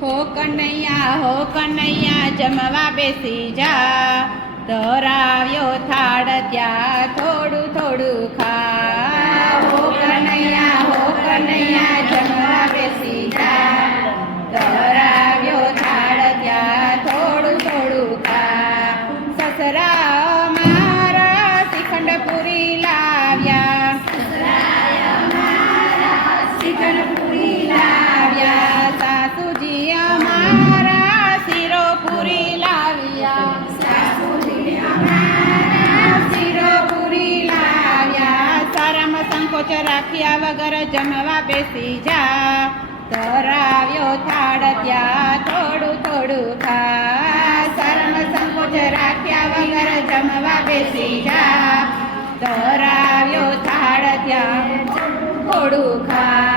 હો કનૈયા હો કનૈયા જમવા બેસી જા. ધરાવ્યો થાળ ત્યાં થોડું થોડું ખા રાખ્યા વગર જમવા બેસી જા. ધરાવ્યો થાળ ત્યાં થોડું થોડું ખા. શરમ સંકોચ રાખ્યા વગર જમવા બેસી જા. ધરાવ્યો થાળ ત્યાં થોડું ખા.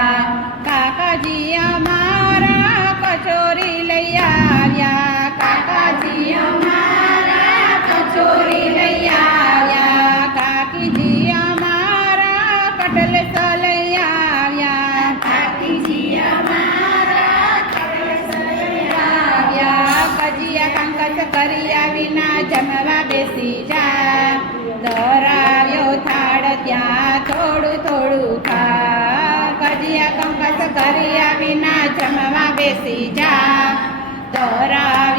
સીધા ધરાવ્યો થાળ ત્યાં થોડું થોડું ખા કજિયા કંકસ કર્યા વિના જમવા બેસી જા. દોરા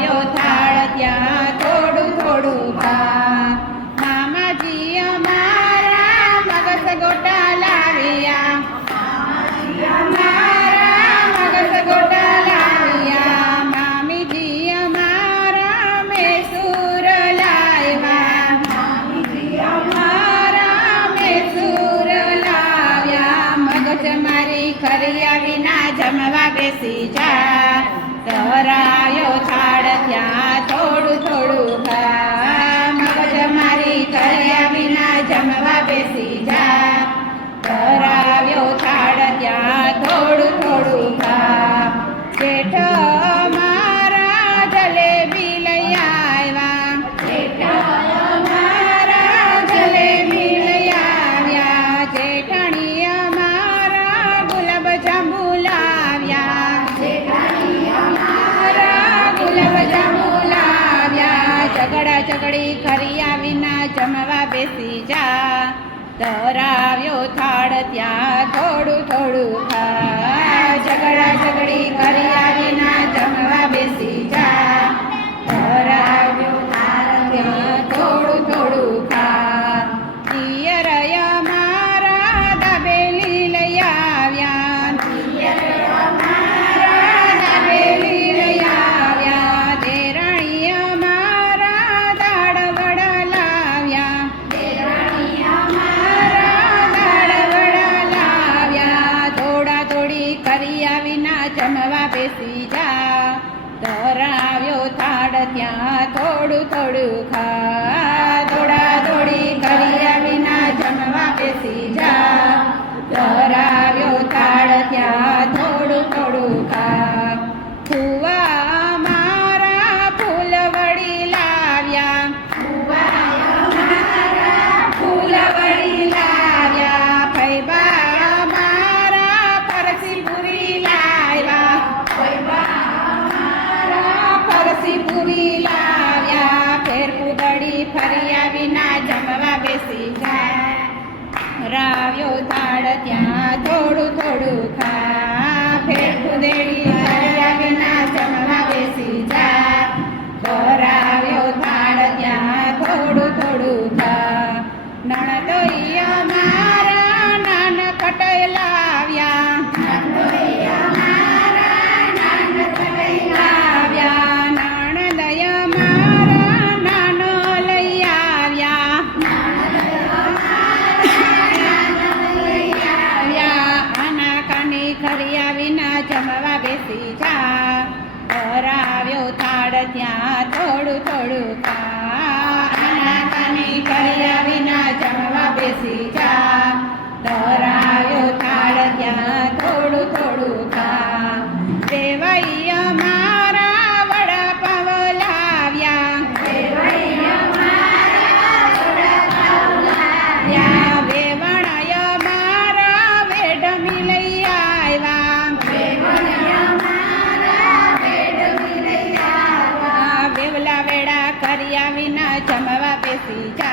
see. ya. ઝઘડી ખરી વિના જમવા બેસી જા. ધરાવ્યો થાળ ત્યાં થોડું થોડું ખા. ઝઘડા ઝઘડી ખરી વિના જમવા બેસી Jessica.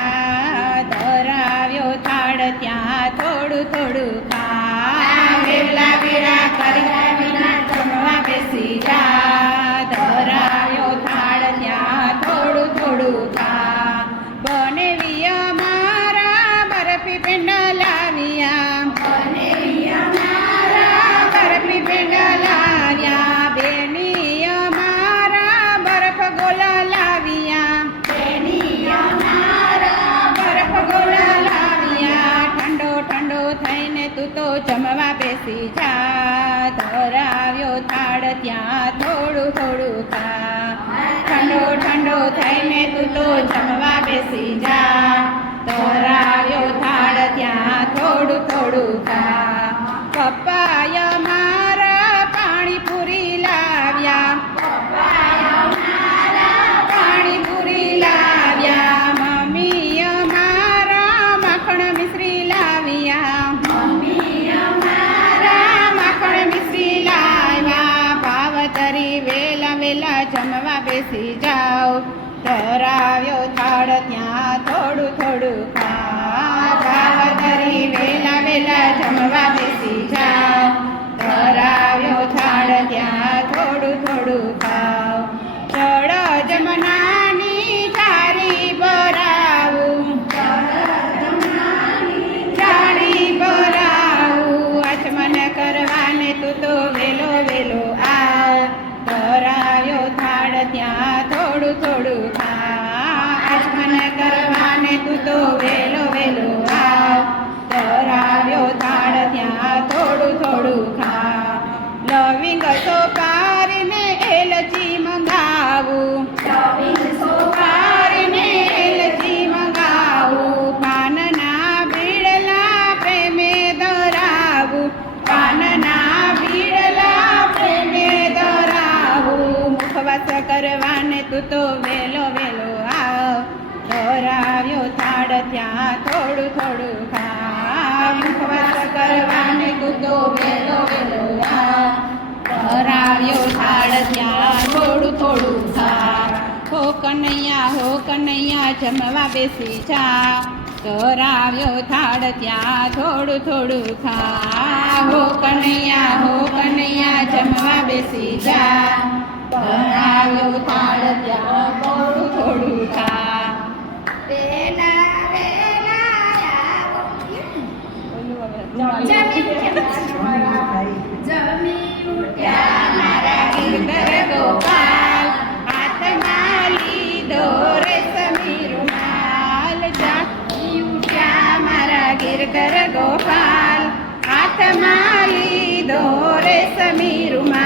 સીજા ધરાવ્યો થાળ, ત્યાં થોડું થોડું ખા ઠંડો ઠંડો થઈને તું તો જમવા બેસી જા. ત્યાં થોડું થોડું ખાવ. ચડ જમનાની થારી ભરાવું. થારી ભરાવું. આચમન કરવાને તું તો વેલો વેલો આવ. ભરાયો થાળ ત્યાં થોડું થોડું ખા. આચમન કરવાને તું તો વેલો ત્યાં થોડું થોડું ખા હો કનૈયા હો કનૈયા, જમવા બેસી જા. ધરાવ્યો થાળ ત્યાં થોડું થોડું ખા હો કનૈયા હો કનૈયા, જમવા બેસી જા. ધરાવ્યો થાળ ત્યાં रे समीरुमा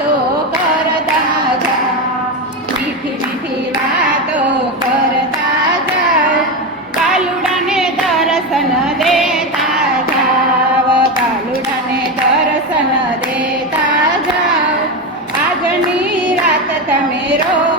વાતો કરતા જાઓ. મીઠી મીઠી વાતો કરતા જાઓ. કાલુડાને દર્શન દેતા જાઓ. કાલુડાને દર્શન દેતા જાઓ. આજની તમે રો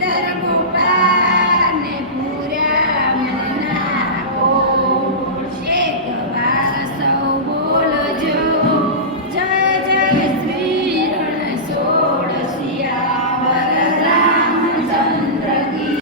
vida